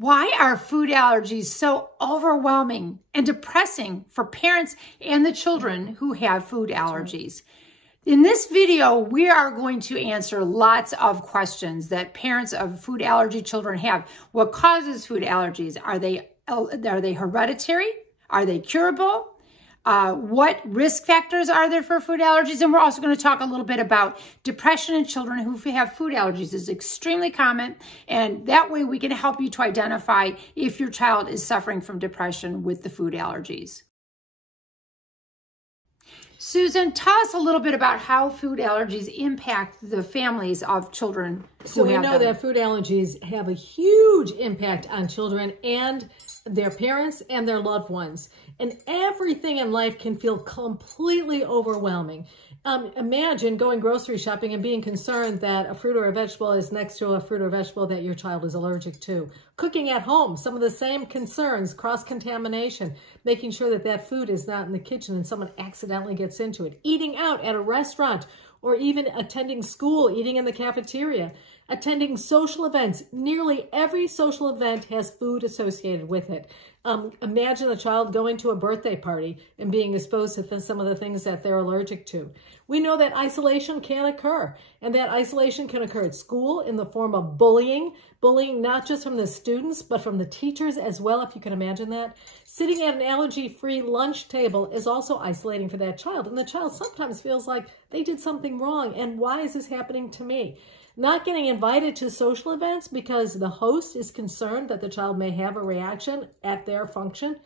Why are food allergies so overwhelming and depressing for parents and the children who have food allergies? In this video, we are going to answer lots of questions that parents of food allergy children have. What causes food allergies? Are they hereditary? Are they curable? What risk factors are there for food allergies? And we're also going to talk a little bit about depression in children who have food allergies. It's extremely common, and that way we can help you to identify if your child is suffering from depression with the food allergies. Susan, tell us a little bit about how food allergies impact the families of children who have them. So we know that food allergies have a huge impact on children and their parents and their loved ones. And everything in life can feel completely overwhelming. Imagine going grocery shopping and being concerned that a fruit or a vegetable is next to a fruit or vegetable that your child is allergic to. Cooking at home, some of the same concerns, cross-contamination, making sure that that food is not in the kitchen and someone accidentally gets into it. Eating out at a restaurant or even attending school, eating in the cafeteria. Attending social events. Nearly every social event has food associated with it. Imagine a child going to a birthday party and being exposed to some of the things that they're allergic to. We know that isolation can occur, and that isolation can occur at school in the form of bullying. Bullying not just from the students, but from the teachers as well, if you can imagine that. Sitting at an allergy-free lunch table is also isolating for that child, and the child sometimes feels like they did something wrong, and why is this happening to me? Not getting invited to social events because the host is concerned that the child may have a reaction at their function.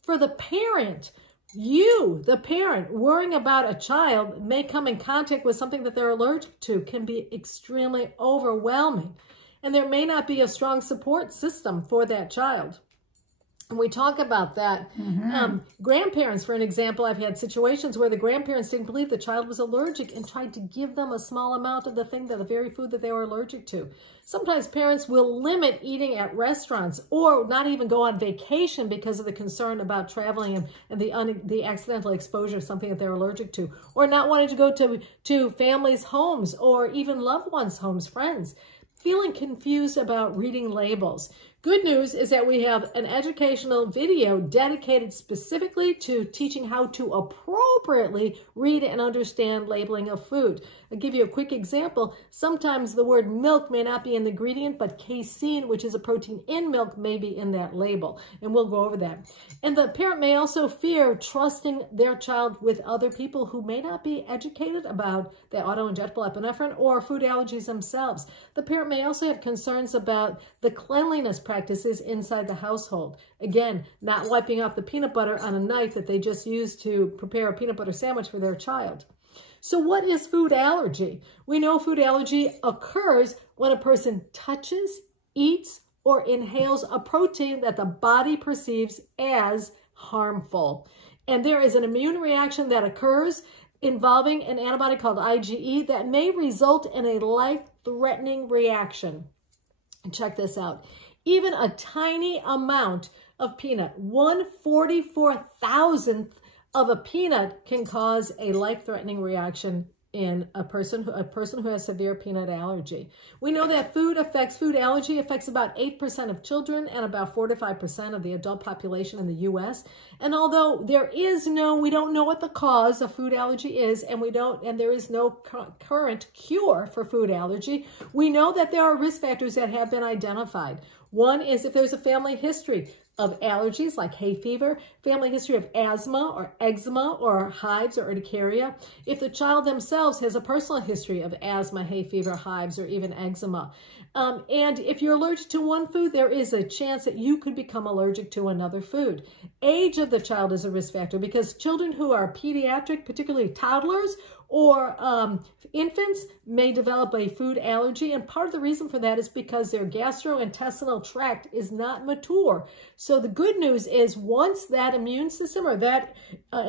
For the parent, you, the parent, worrying about a child may come in contact with something that they're allergic to can be extremely overwhelming. And there may not be a strong support system for that child. And we talk about that. Grandparents, for an example, I've had situations where the grandparents didn't believe the child was allergic and tried to give them a small amount of the very food that they were allergic to. Sometimes parents will limit eating at restaurants or not even go on vacation because of the concern about traveling and the accidental exposure of something that they're allergic to, or not wanting to go to families' homes or even loved ones' homes, friends. Feeling confused about reading labels. Good news is that we have an educational video dedicated specifically to teaching how to appropriately read and understand labeling of food. I'll give you a quick example. Sometimes the word milk may not be in the ingredient, but casein, which is a protein in milk, may be in that label, and we'll go over that. And the parent may also fear trusting their child with other people who may not be educated about the auto-injectable epinephrine or food allergies themselves. The parent may also have concerns about the cleanliness practices inside the household. Again, not wiping off the peanut butter on a knife that they just used to prepare a peanut butter sandwich for their child. So what is food allergy? We know food allergy occurs when a person touches, eats, or inhales a protein that the body perceives as harmful. And there is an immune reaction that occurs involving an antibody called IgE that may result in a life-threatening reaction. And check this out. Even a tiny amount of peanut, 1/44,000th of a peanut, can cause a life-threatening reaction in a person who has severe peanut allergy. We know that food allergy affects about 8% of children and about 4 to 5% of the adult population in the U.S. And although we don't know what the cause of food allergy is, and there is no current cure for food allergy, we know that there are risk factors that have been identified. One is if there's a family history of allergies like hay fever, family history of asthma or eczema or hives or urticaria. If the child themselves has a personal history of asthma, hay fever, hives, or even eczema. And if you're allergic to one food, there is a chance that you could become allergic to another food. Age of the child is a risk factor because children who are pediatric, particularly toddlers, or infants may develop a food allergy, and part of the reason for that is because their gastrointestinal tract is not mature. So the good news is once that immune system or that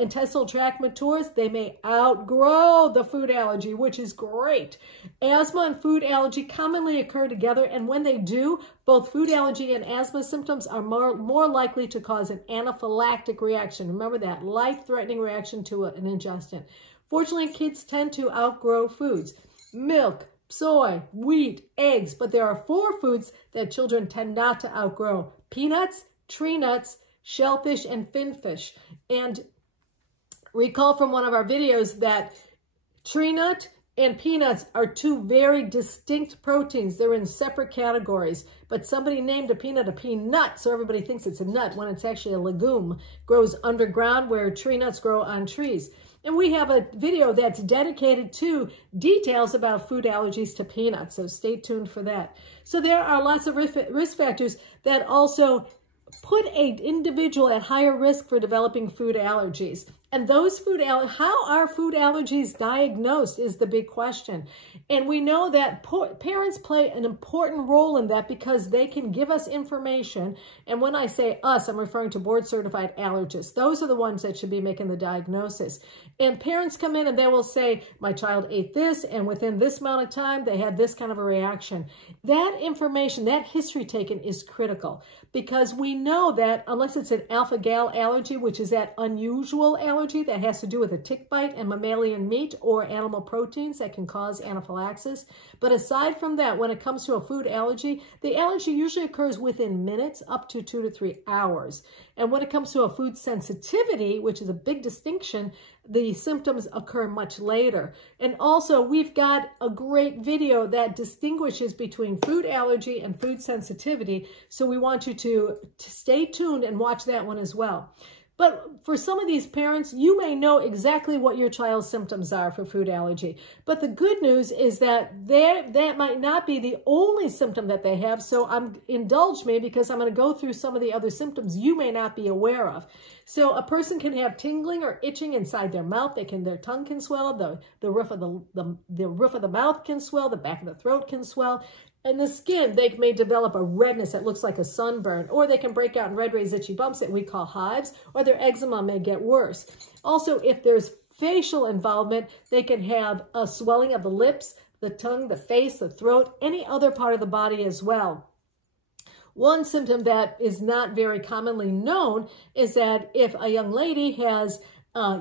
intestinal tract matures, they may outgrow the food allergy, which is great. Asthma and food allergy commonly occur together, and when they do, both food allergy and asthma symptoms are more likely to cause an anaphylactic reaction. Remember that, life-threatening reaction to an ingestion. Fortunately, kids tend to outgrow foods. Milk, soy, wheat, eggs, but there are 4 foods that children tend not to outgrow: peanuts, tree nuts, shellfish, and finfish. And recall from one of our videos that tree nut and peanuts are 2 very distinct proteins. They're in separate categories, but somebody named a peanut, so everybody thinks it's a nut when it's actually a legume. Grows underground where tree nuts grow on trees. And we have a video that's dedicated to details about food allergies to peanuts, so stay tuned for that. So there are lots of risk factors that also put an individual at higher risk for developing food allergies. And those how are food allergies diagnosed is the big question. And we know that parents play an important role in that because they can give us information. And when I say us, I'm referring to board-certified allergists. Those are the ones that should be making the diagnosis. And parents come in and they will say, my child ate this, and within this amount of time, they had this kind of a reaction. That information, that history taken is critical because we know that unless it's an alpha-gal allergy, which is that unusual allergy that has to do with a tick bite and mammalian meat or animal proteins that can cause anaphylaxis. But aside from that, when it comes to a food allergy, the allergy usually occurs within minutes up to 2 to 3 hours. And when it comes to a food sensitivity, which is a big distinction, the symptoms occur much later. And also, we've got a great video that distinguishes between food allergy and food sensitivity. So we want you to stay tuned and watch that one as well. But for some of these parents, you may know exactly what your child's symptoms are for food allergy. But the good news is that that might not be the only symptom that they have. So indulge me because I'm going to go through some of the other symptoms you may not be aware of. So a person can have tingling or itching inside their mouth. Their tongue can swell. The roof of the mouth can swell. The back of the throat can swell. And the skin, they may develop a redness that looks like a sunburn, or they can break out in red, raised, itchy bumps that we call hives, or their eczema may get worse. Also, if there's facial involvement, they can have a swelling of the lips, the tongue, the face, the throat, any other part of the body as well. One symptom that is not very commonly known is that if a young lady has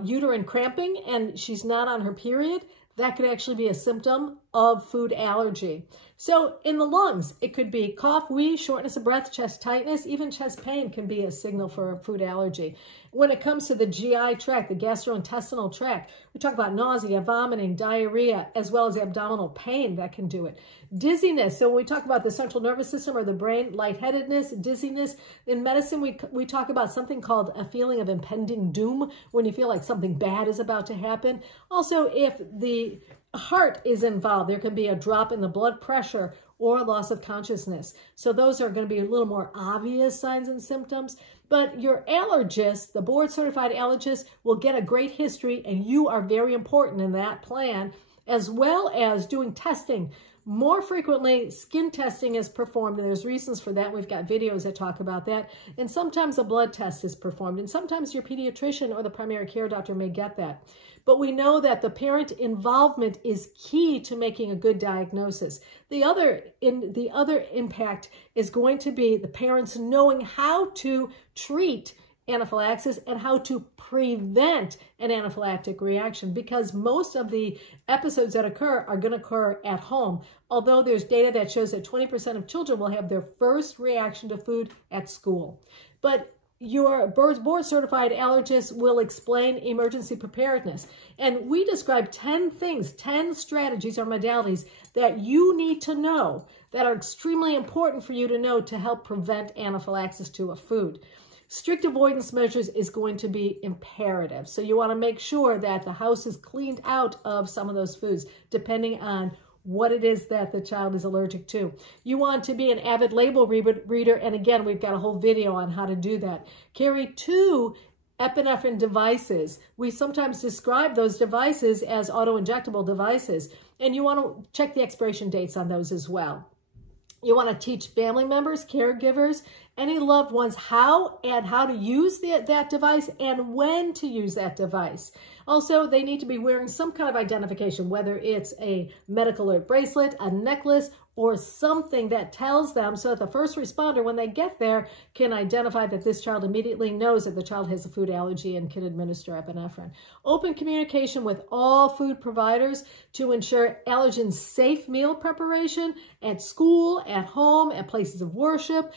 uterine cramping and she's not on her period, that could actually be a symptom of food allergy. So in the lungs, it could be cough, wheeze, shortness of breath, chest tightness, even chest pain can be a signal for a food allergy. When it comes to the GI tract, the gastrointestinal tract, we talk about nausea, vomiting, diarrhea, as well as abdominal pain that can do it. Dizziness, so when we talk about the central nervous system or the brain, lightheadedness, dizziness. In medicine, we talk about something called a feeling of impending doom, when you feel like something bad is about to happen. Also, if the heart is involved, there can be a drop in the blood pressure or loss of consciousness. So those are going to be a little more obvious signs and symptoms. But your allergist, the board-certified allergist, will get a great history, and you are very important in that plan, as well as doing testing. More frequently, skin testing is performed, and there's reasons for that. We've got videos that talk about that. And sometimes a blood test is performed, and sometimes your pediatrician or the primary care doctor may get that. But we know that the parent involvement is key to making a good diagnosis. The other impact is going to be the parents knowing how to treat anaphylaxis and how to prevent an anaphylactic reaction, because most of the episodes that occur are going to occur at home. Although there's data that shows that 20% of children will have their first reaction to food at school. But your board-certified allergist will explain emergency preparedness. And we describe 10 things, 10 strategies or modalities that you need to know that are extremely important for you to know to help prevent anaphylaxis to a food. Strict avoidance measures is going to be imperative. So you want to make sure that the house is cleaned out of some of those foods, depending on what it is that the child is allergic to. You want to be an avid label reader, and again, we've got a whole video on how to do that. Carry 2 epinephrine devices. We sometimes describe those devices as auto-injectable devices, and you want to check the expiration dates on those as well. You want to teach family members, caregivers, any loved ones how to use that device and when to use that device. Also, they need to be wearing some kind of identification, whether it's a medical alert bracelet, a necklace, or something that tells them, so that the first responder, when they get there, can identify that this child immediately knows that the child has a food allergy and can administer epinephrine. Open communication with all food providers to ensure allergen-safe meal preparation at school, at home, at places of worship,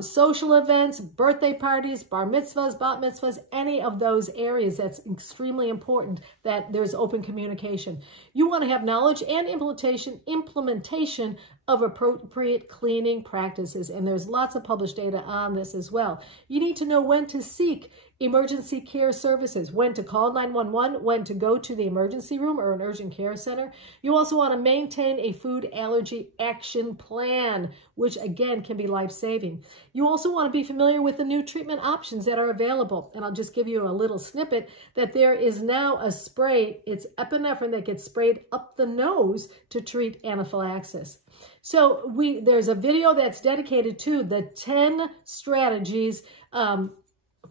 social events, birthday parties, bar mitzvahs, bat mitzvahs, any of those areas. That's extremely important that there's open communication. You want to have knowledge and implementation of appropriate cleaning practices. And there's lots of published data on this as well. You need to know when to seek emergency care services, when to call 911, when to go to the emergency room or an urgent care center. You also want to maintain a food allergy action plan, which again can be life-saving. You also want to be familiar with the new treatment options that are available. And I'll just give you a little snippet that there is now a spray, it's epinephrine that gets sprayed up the nose to treat anaphylaxis. So there's a video that's dedicated to the 10 strategies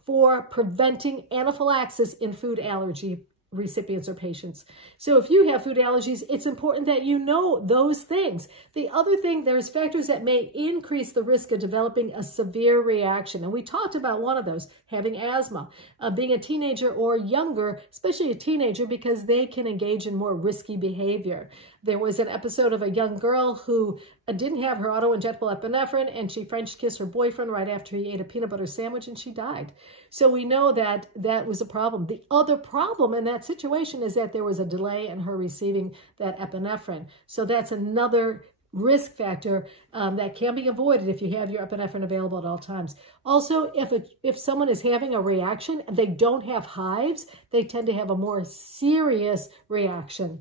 for preventing anaphylaxis in food allergy recipients or patients. So if you have food allergies, it's important that you know those things. The other thing, there's factors that may increase the risk of developing a severe reaction. And we talked about one of those, having asthma, being a teenager or younger, especially a teenager, because they can engage in more risky behavior. There was an episode of a young girl who didn't have her auto-injectable epinephrine, and she French kissed her boyfriend right after he ate a peanut butter sandwich, and she died. So we know that that was a problem. The other problem in that situation is that there was a delay in her receiving that epinephrine. So that's another risk factor that can be avoided if you have your epinephrine available at all times. Also, if someone is having a reaction and they don't have hives, they tend to have a more serious reaction.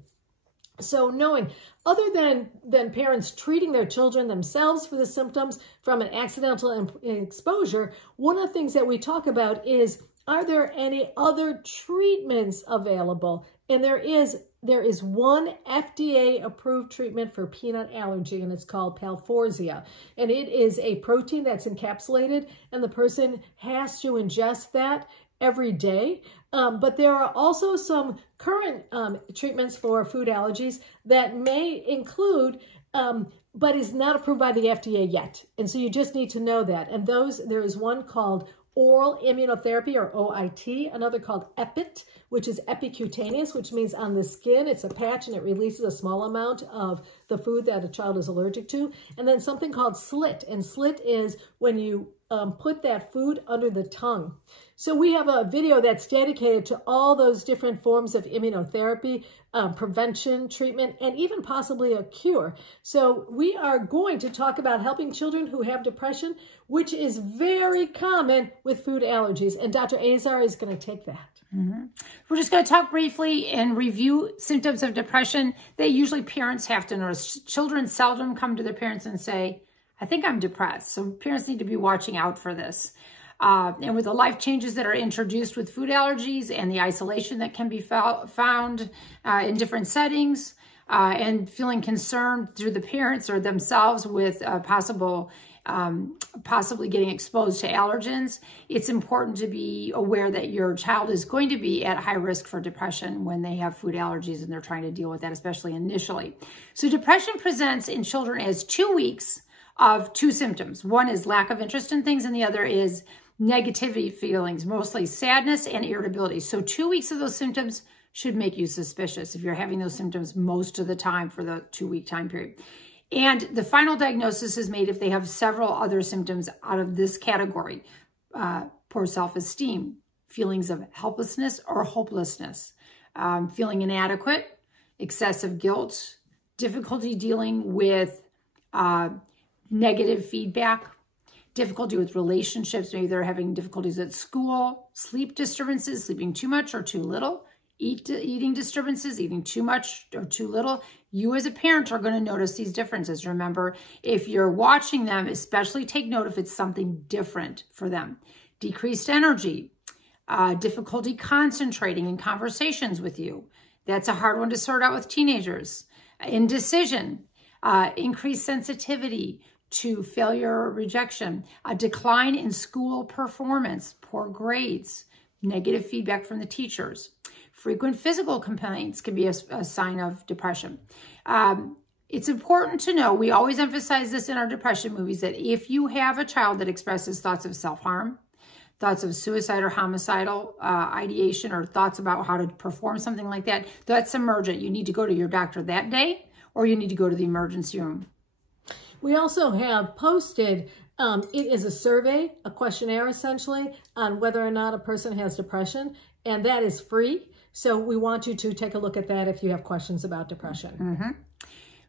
So knowing, other than parents treating their children themselves for the symptoms from an accidental exposure, one of the things that we talk about is, are there any other treatments available? And there is one FDA-approved treatment for peanut allergy, and it's called Palforzia. And it is a protein that's encapsulated, and the person has to ingest that every day. But there are also some current treatments for food allergies that may include, but is not approved by the FDA yet. And so you just need to know that. And there is one called oral immunotherapy, or OIT, another called EPIT, which is epicutaneous, which means on the skin. It's a patch and it releases a small amount of the food that a child is allergic to. And then something called SLIT, and SLIT is when you put that food under the tongue. So we have a video that's dedicated to all those different forms of immunotherapy, prevention, treatment, and even possibly a cure. So we are going to talk about helping children who have depression, which is very common with food allergies. And Dr. Azar is going to take that. Mm-hmm. We're just going to talk briefly and review symptoms of depression that usually parents have to notice. Children seldom come to their parents and say, I think I'm depressed. So parents need to be watching out for this. And with the life changes that are introduced with food allergies and the isolation that can be found in different settings, and feeling concerned through the parents or themselves with possibly getting exposed to allergens, it's important to be aware that your child is going to be at high risk for depression when they have food allergies and they're trying to deal with that, especially initially. So depression presents in children as 2 weeks of two symptoms. One is lack of interest in things, and the other is negativity feelings, mostly sadness and irritability. So 2 weeks of those symptoms should make you suspicious if you're having those symptoms most of the time for the 2-week time period. And the final diagnosis is made if they have several other symptoms out of this category: poor self-esteem, feelings of helplessness or hopelessness, feeling inadequate, excessive guilt, difficulty dealing with negative feedback, difficulty with relationships. Maybe they're having difficulties at school, sleep disturbances, sleeping too much or too little, eating disturbances, eating too much or too little. You as a parent are going to notice these differences. Remember, if you're watching them, especially take note if it's something different for them. Decreased energy, difficulty concentrating in conversations with you. That's a hard one to sort out with teenagers. Indecision, increased sensitivity to failure or rejection, a decline in school performance, poor grades, negative feedback from the teachers. Frequent physical complaints can be a sign of depression. It's important to know, we always emphasize this in our depression movies, that if you have a child that expresses thoughts of self-harm, thoughts of suicide or homicidal ideation, or thoughts about how to perform something like that, that's emergent. You need to go to your doctor that day, or you need to go to the emergency room. We also have posted, it is a survey, a questionnaire essentially, on whether or not a person has depression, and that is free. So we want you to take a look at that if you have questions about depression. Mm-hmm.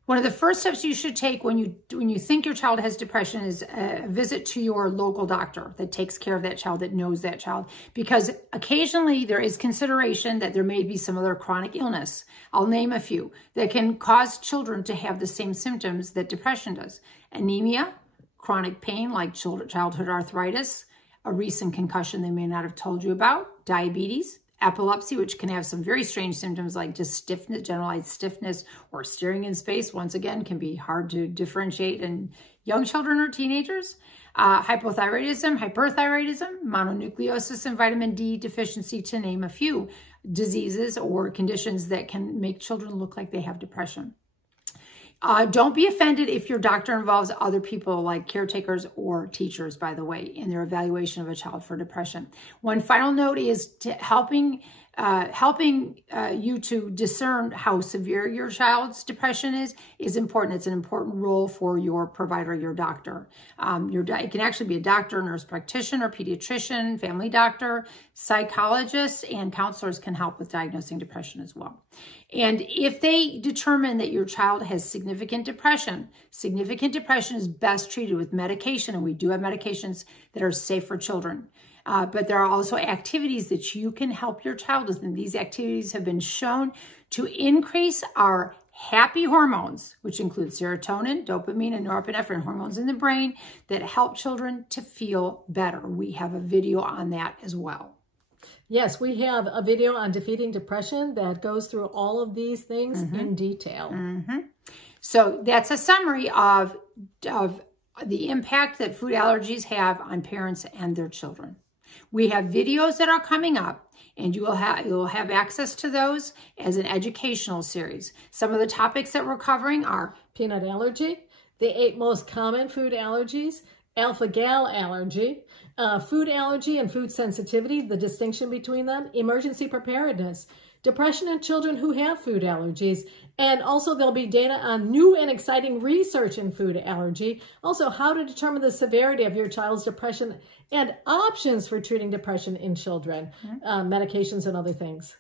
One of the first steps you should take when you think your child has depression is a visit to your local doctor that takes care of that child, that knows that child, because occasionally there is consideration that there may be some other chronic illness. I'll name a few that can cause children to have the same symptoms that depression does. Anemia, chronic pain like childhood arthritis, a recent concussion they may not have told you about, diabetes, epilepsy, which can have some very strange symptoms like just stiffness, generalized stiffness, or staring in space. Once again, can be hard to differentiate in young children or teenagers. Hypothyroidism, hyperthyroidism, mononucleosis, and vitamin D deficiency, to name a few diseases or conditions that can make children look like they have depression. Don't be offended if your doctor involves other people like caretakers or teachers, by the way, in their evaluation of a child for depression. One final note is helping you to discern how severe your child's depression is important. It's an important role for your provider, your doctor. It can actually be a doctor, nurse practitioner, pediatrician, family doctor, psychologists, and counselors can help with diagnosing depression as well. And if they determine that your child has significant depression is best treated with medication, and we do have medications that are safe for children. But there are also activities that you can help your child with, and these activities have been shown to increase our happy hormones, which include serotonin, dopamine, and norepinephrine, hormones in the brain that help children to feel better. We have a video on that as well. Yes, we have a video on defeating depression that goes through all of these things in detail. So that's a summary of the impact that food allergies have on parents and their children. We have videos that are coming up, and you'll have access to those as an educational series. Some of the topics that we're covering are peanut allergy, the 8 most common food allergies, alpha-gal allergy, food allergy and food sensitivity, the distinction between them, emergency preparedness, depression in children who have food allergies, and also there'll be data on new and exciting research in food allergy, also how to determine the severity of your child's depression and options for treating depression in children, medications and other things.